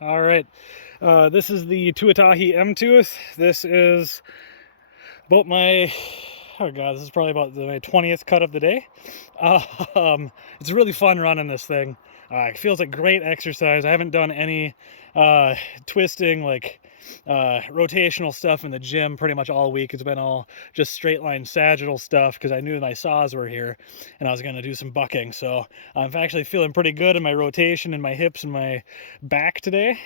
All right, this is the Tuatahi M tooth. This is about my, oh god, this is probably about my 20th cut of the day. It's really fun running this thing. It feels like great exercise. I haven't done any twisting, like rotational stuff in the gym pretty much all week. It's been all just straight line sagittal stuff because I knew my saws were here and I was going to do some bucking. So I'm actually feeling pretty good in my rotation in my hips and my back today.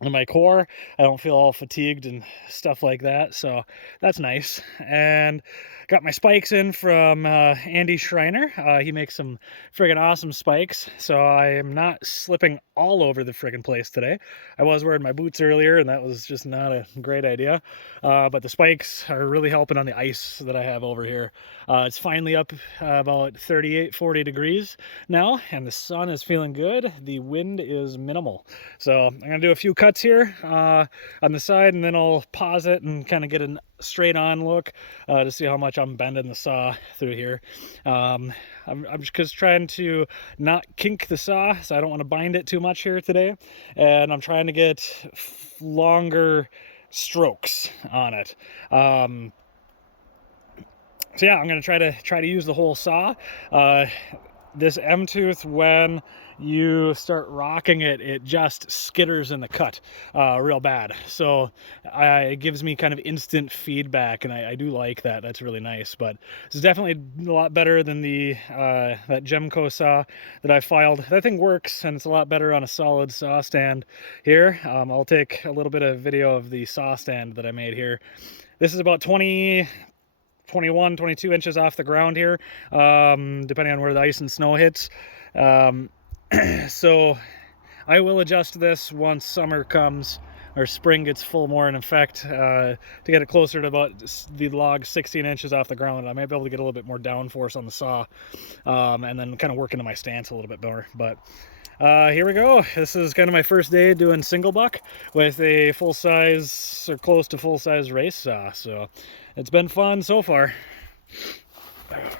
In my core, I don't feel all fatigued and stuff like that, so that's nice. And got my spikes in from Andy Schreiner. He makes some friggin' awesome spikes, so I am not slipping all over the friggin' place today. I was wearing my boots earlier, and that was just not a great idea, but the spikes are really helping on the ice that I have over here. It's finally up about 38-40 degrees now, and the sun is feeling good. The wind is minimal, so I'm gonna do a few cuts here on the side, and then I'll pause it and kind of get a straight on look to see how much I'm bending the saw through here. I'm just trying to not kink the saw, so I don't want to bind it too much here today, and I'm trying to get longer strokes on it. So yeah, I'm gonna try to use the whole saw. This M tooth, when you start rocking it, it just skitters in the cut real bad. So it gives me kind of instant feedback, and I do like that. That's really nice. But this is definitely a lot better than the that Gemco saw that I filed. That thing works, and it's a lot better on a solid saw stand here. I'll take a little bit of video of the saw stand that I made here. This is about 21, 22 inches off the ground here, depending on where the ice and snow hits. So I will adjust this once summer comes or spring gets full more in effect to get it closer to about the log 16 inches off the ground. I might be able to get a little bit more downforce on the saw and then kind of work into my stance a little bit more. But here we go. This is kind of my first day doing single buck with a full size or close to full size race saw. So it's been fun so far. All right.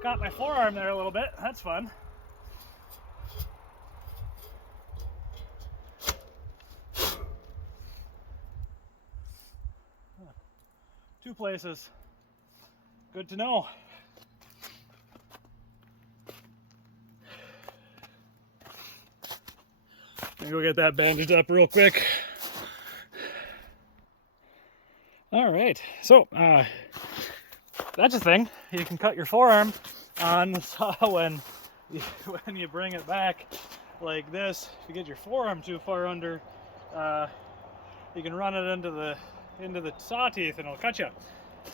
Got my forearm there a little bit. That's fun. Two places. Good to know. Gonna go get that bandaged up real quick. All right, so that's a thing. You can cut your forearm on the saw when you bring it back like this. If you get your forearm too far under, you can run it into the saw teeth and it'll cut you.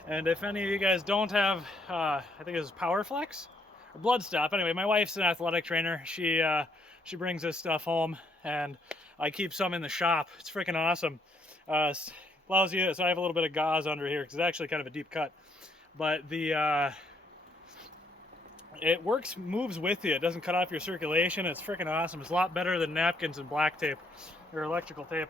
And if any of you guys don't have, I think it's Power Flex or Blood Stop. Anyway, my wife's an athletic trainer. She brings this stuff home, and I keep some in the shop. It's freaking awesome. Allows you, so I have a little bit of gauze under here because it's actually kind of a deep cut, but it works, moves with you. It doesn't cut off your circulation. It's freaking awesome. It's a lot better than napkins and black tape or electrical tape.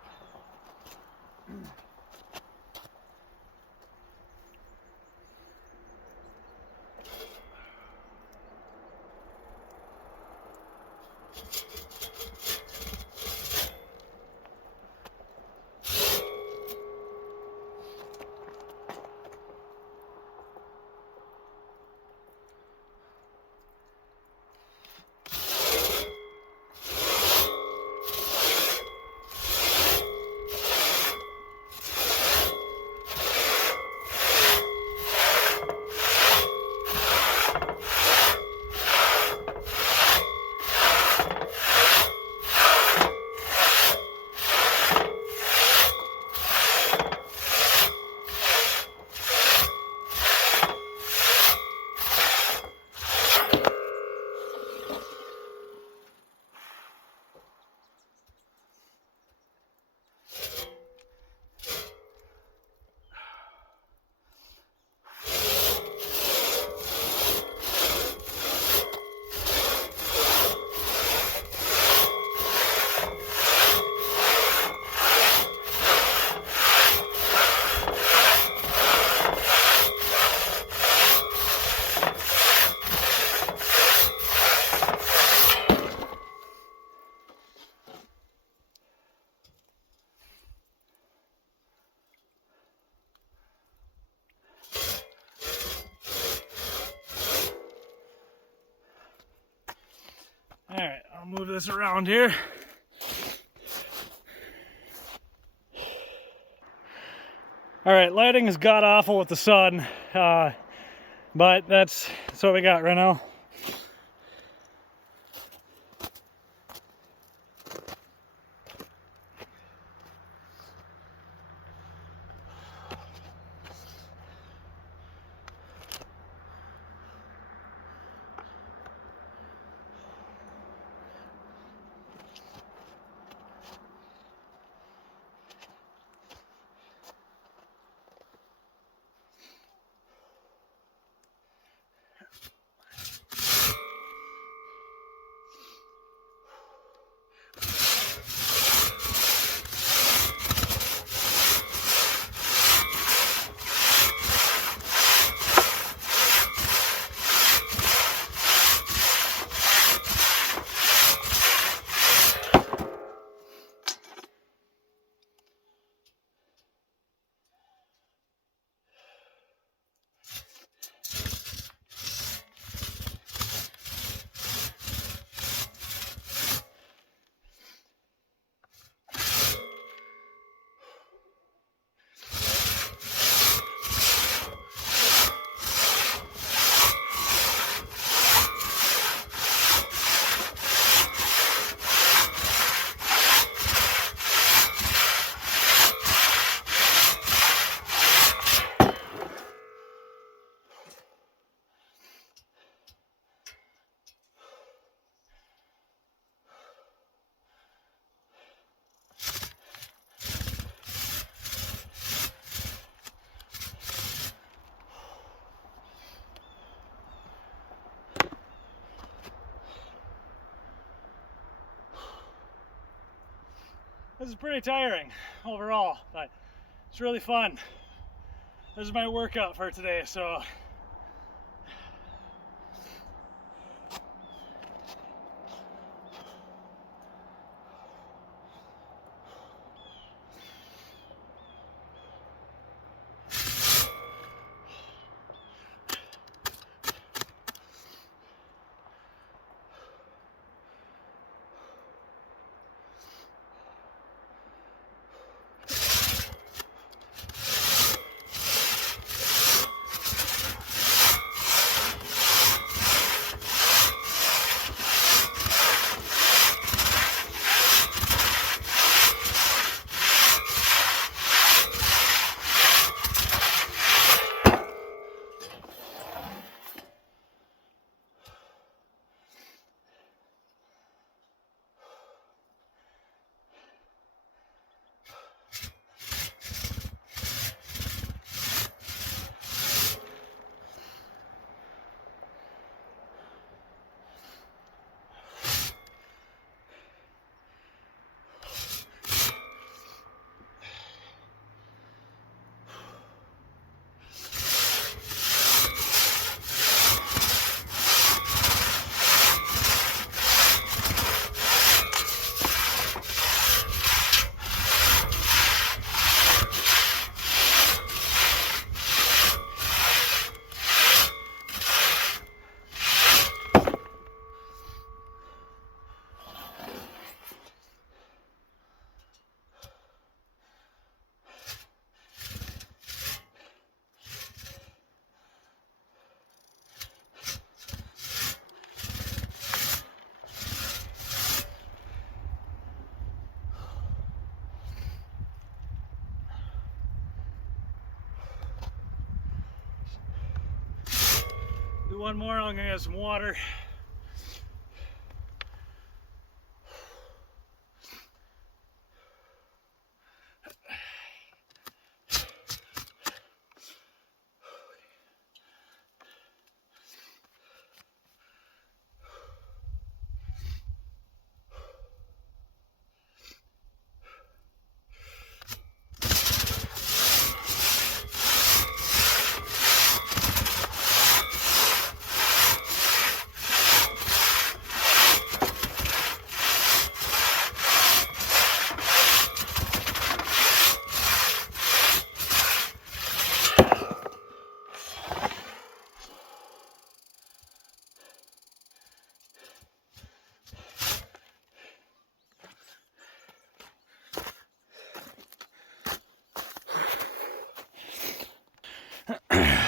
move this around here. All right, lighting is god awful with the sun, but that's what we got right now. This is pretty tiring overall, but it's really fun. This is my workout for today, so do one more. I'm gonna get some water.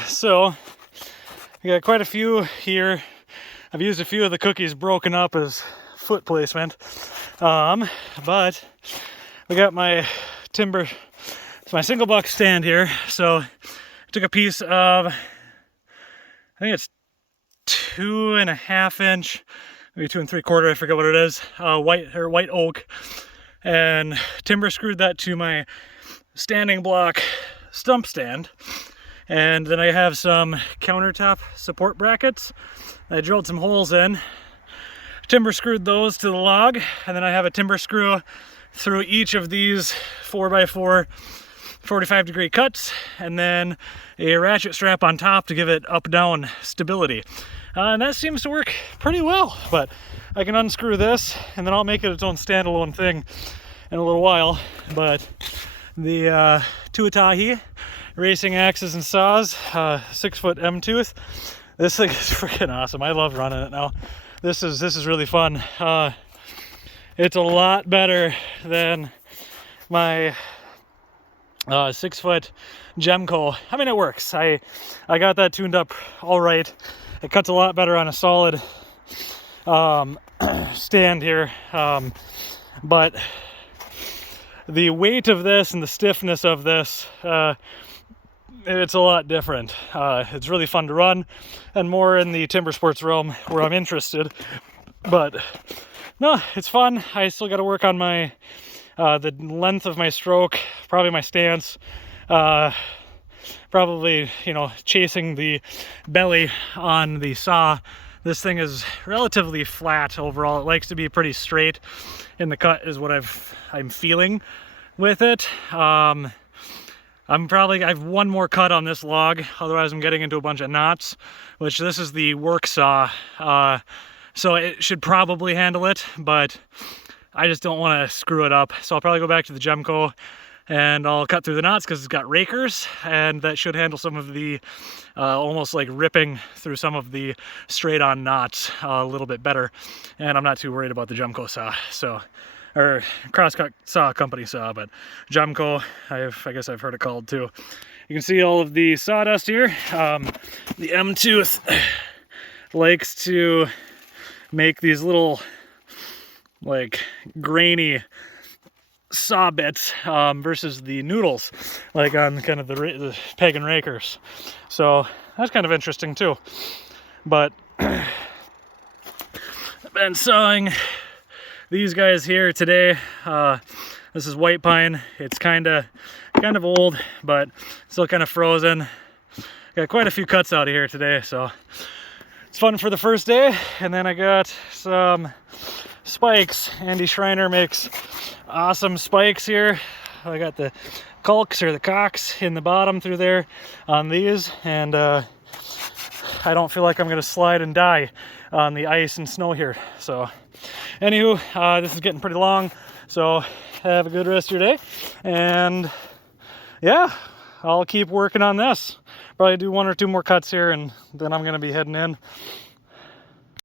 So I got quite a few here. I've used a few of the cookies broken up as foot placement. But we got my timber, it's my single buck stand here. So I took a piece of, I think it's 2.5 inch, maybe 2 3/4, I forget what it is, white oak, and timber screwed that to my standing block stump stand. And then I have some countertop support brackets. I drilled some holes in, timber screwed those to the log, and then I have a timber screw through each of these 4x4 45-degree cuts, and then a ratchet strap on top to give it up-down stability. And that seems to work pretty well, but I can unscrew this and then I'll make it its own standalone thing in a little while. But the Tuatahi Racing Axes and Saws 6-foot M tooth, this thing is freaking awesome. I love running it now. This is really fun. It's a lot better than my 6-foot Gemco. I mean, it works. I got that tuned up all right. It cuts a lot better on a solid stand here, but the weight of this and the stiffness of this, it's a lot different. It's really fun to run, and more in the timber sports realm where I'm interested. But no, it's fun. I still got to work on my the length of my stroke, probably my stance, probably, you know, chasing the belly on the saw. This thing is relatively flat overall. It likes to be pretty straight in the cut is what I'm feeling with it. I have one more cut on this log, otherwise I'm getting into a bunch of knots, which this is the work saw. So it should probably handle it, but I just don't want to screw it up. So I'll probably go back to the Gemco and I'll cut through the knots because it's got rakers, and that should handle some of the almost like ripping through some of the straight on knots a little bit better. And I'm not too worried about the Gemco saw, so, or crosscut saw company saw, but Gemco, I guess I've heard it called too. You can see all of the sawdust here. The M tooth likes to make these little like grainy saw bits versus the noodles like on kind of the pagan rakers. So that's kind of interesting too. But I've been sawing these guys here today. This is white pine. It's kind of old, but still kind of frozen. Got quite a few cuts out of here today, so it's fun for the first day. And then I got some spikes. Andy Schreiner makes awesome spikes here. I got the caulks or the cocks in the bottom through there on these, and I don't feel like I'm gonna slide and die on the ice and snow here. So anywho, this is getting pretty long, so have a good rest of your day, and yeah, I'll keep working on this. Probably do 1 or 2 more cuts here, and then I'm gonna be heading in.